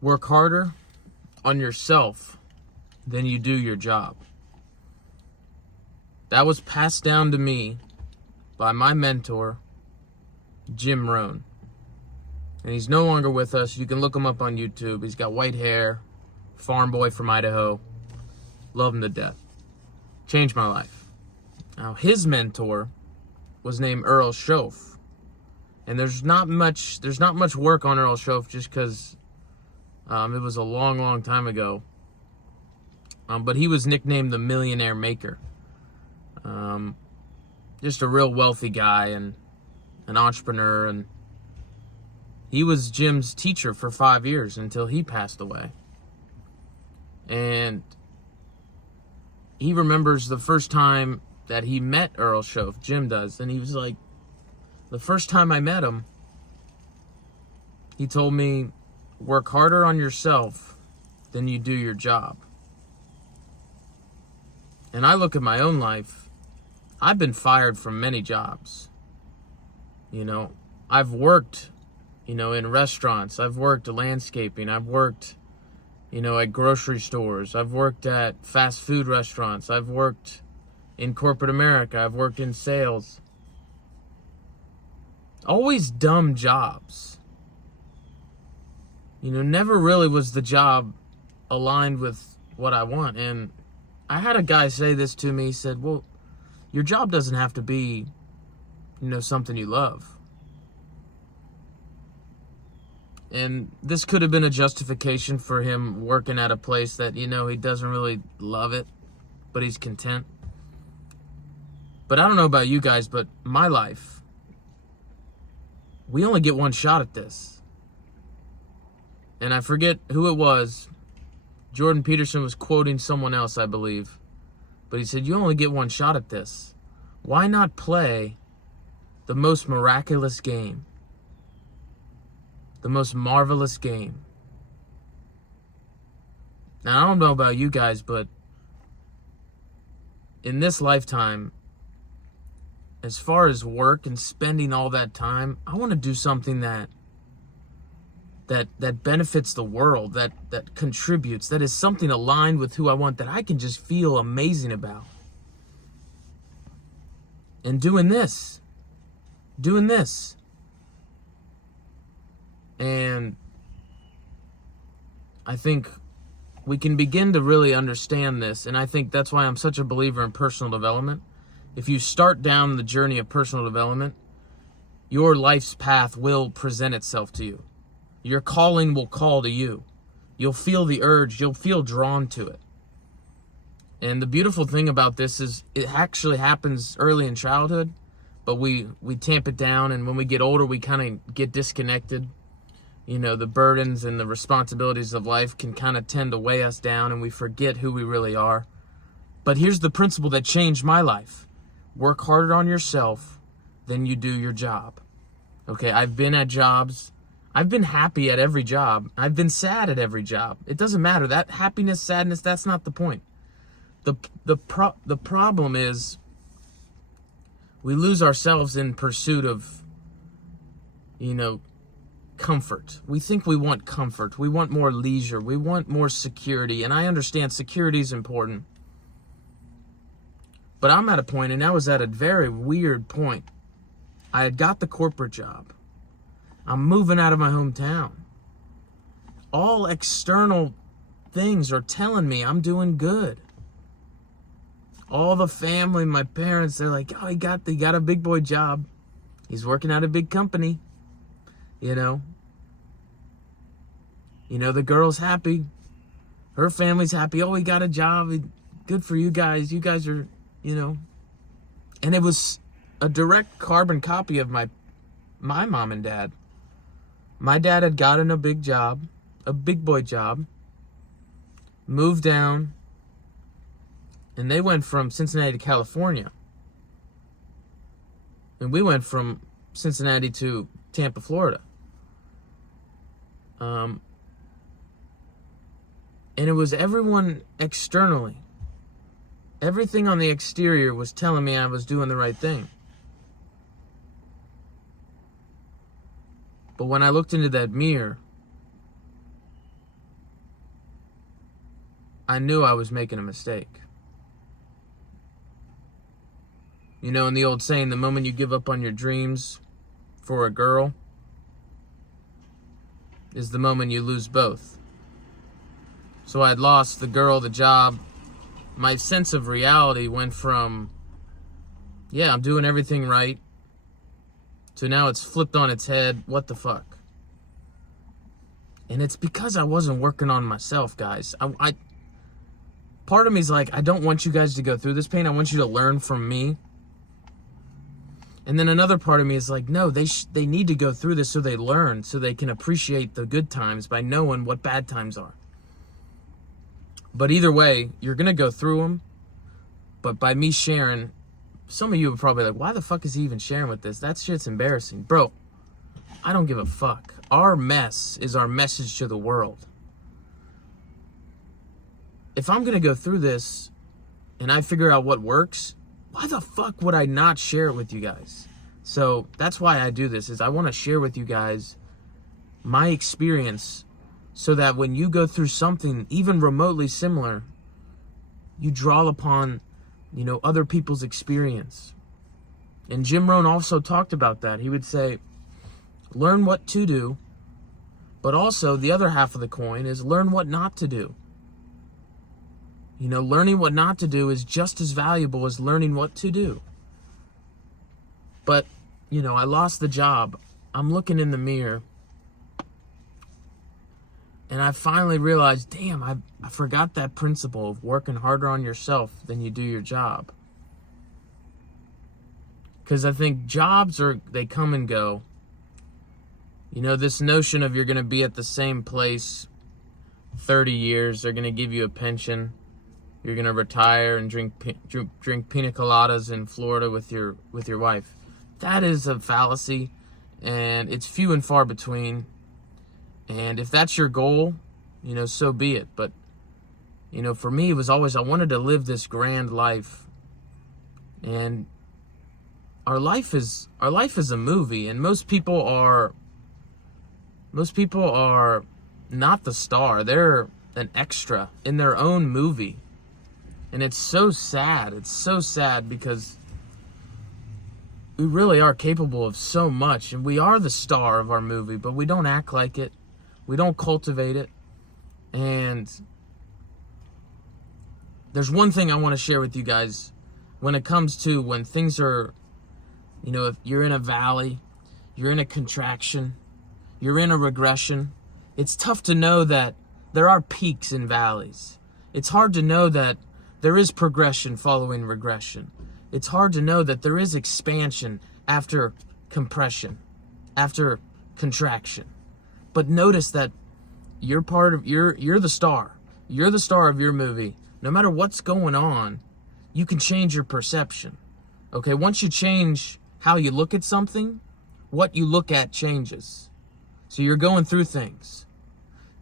Work harder on yourself than you do your job. That was passed down to me by my mentor, Jim Rohn. And he's no longer with us. You can look him up on YouTube. He's got white hair, farm boy from Idaho. Love him to death. Changed my life. Now, his mentor was named Earl Shoaff. And there's not much work on Earl Shoaff just because it was a long, long time ago. But he was nicknamed the Millionaire Maker. Just a real wealthy guy and an entrepreneur. And he was Jim's teacher for 5 years until he passed away. And he remembers the first time that he met Earl Shoaff, Jim does. And he was like, the first time I met him, he told me, work harder on yourself than you do your job. And I look at my own life. I've been fired from many jobs. I've worked, in restaurants. I've worked landscaping. I've worked, at grocery stores. I've worked at fast food restaurants. I've worked in corporate America. I've worked in sales. Always dumb jobs. Never really was the job aligned with what I want. And I had a guy say this to me. He said, well, your job doesn't have to be, something you love. And this could have been a justification for him working at a place that, he doesn't really love it, but he's content. But I don't know about you guys, but my life, we only get one shot at this. And I forget who it was. Jordan Peterson was quoting someone else, I believe. But he said, you only get one shot at this. Why not play the most miraculous game? The most marvelous game. Now, I don't know about you guys, but in this lifetime, as far as work and spending all that time, I want to do something that benefits the world, that contributes, that is something aligned with who I want, that I can just feel amazing about. And doing this. And I think we can begin to really understand this, and I think that's why I'm such a believer in personal development. If you start down the journey of personal development, your life's path will present itself to you. Your calling will call to you. You'll feel the urge. You'll feel drawn to it. And the beautiful thing about this is it actually happens early in childhood, but we tamp it down, and when we get older, we kind of get disconnected. The burdens and the responsibilities of life can kind of tend to weigh us down, and we forget who we really are. But here's the principle that changed my life. Work harder on yourself than you do your job. Okay, I've been at jobs. I've been happy at every job. I've been sad at every job. It doesn't matter. That happiness, sadness, that's not the point. The problem is we lose ourselves in pursuit of, comfort. We think we want comfort. We want more leisure. We want more security. And I understand security is important. But I'm at a point, and I was at a very weird point. I had got the corporate job. I'm moving out of my hometown. All external things are telling me I'm doing good. All the family, my parents, they're like, oh, he got a big boy job. He's working at a big company. The girl's happy. Her family's happy. Oh, he got a job. Good for you guys. You guys are, And it was a direct carbon copy of my mom and dad. My dad had gotten a big job, a big boy job, moved down, and they went from Cincinnati to California. And we went from Cincinnati to Tampa, Florida. And it was everyone externally. Everything on the exterior was telling me I was doing the right thing. But when I looked into that mirror, I knew I was making a mistake. You know, in the old saying, the moment you give up on your dreams for a girl is the moment you lose both. So I'd lost the girl, the job. My sense of reality went from, yeah, I'm doing everything right, to now it's flipped on its head. What the fuck? And it's because I wasn't working on myself, guys. I part of me is like, I don't want you guys to go through this pain. I want you to learn from me. And then another part of me is like, no, they need to go through this so they learn, so they can appreciate the good times by knowing what bad times are. But either way, you're going to go through them. But by me sharing, some of you are probably like, why the fuck is he even sharing with this? That shit's embarrassing. Bro, I don't give a fuck. Our mess is our message to the world. If I'm going to go through this and I figure out what works, why the fuck would I not share it with you guys? So that's why I do this, is I want to share with you guys my experience so that when you go through something even remotely similar, you draw upon, you know, other people's experience. And Jim Rohn also talked about that. He would say, learn what to do, but also the other half of the coin is learn what not to do. You know, learning what not to do is just as valuable as learning what to do. But, you know, I lost the job. I'm looking in the mirror. And I finally realized, damn, I forgot that principle of working harder on yourself than you do your job. Because I think jobs they come and go. You know, this notion of you're going to be at the same place 30 years, they're going to give you a pension. You're gonna retire and drink pina coladas in Florida with your wife. That is a fallacy, and it's few and far between. And if that's your goal, you know, so be it. But you know, for me, it was always I wanted to live this grand life. And our life is a movie, and most people are not the star. They're an extra in their own movie. And it's so sad. It's so sad because we really are capable of so much. And we are the star of our movie, but we don't act like it. We don't cultivate it. And there's one thing I want to share with you guys when it comes to when things are, you know, if you're in a valley, you're in a contraction, you're in a regression. It's tough to know that there are peaks and valleys. It's hard to know that there is progression following regression. It's hard to know that there is expansion after compression, after contraction. But notice that you're the star. You're the star of your movie. No matter what's going on, you can change your perception. Okay, once you change how you look at something, what you look at changes. So you're going through things.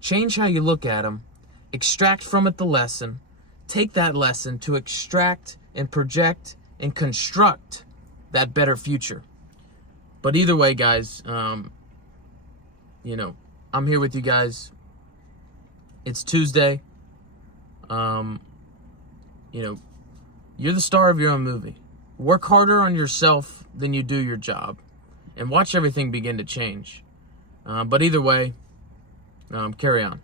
Change how you look at them, extract from it the lesson, take that lesson to extract and project and construct that better future. But either way, guys, you know, I'm here with you guys. It's Tuesday. You know, you're the star of your own movie. Work harder on yourself than you do your job, and watch everything begin to change. But either way, carry on.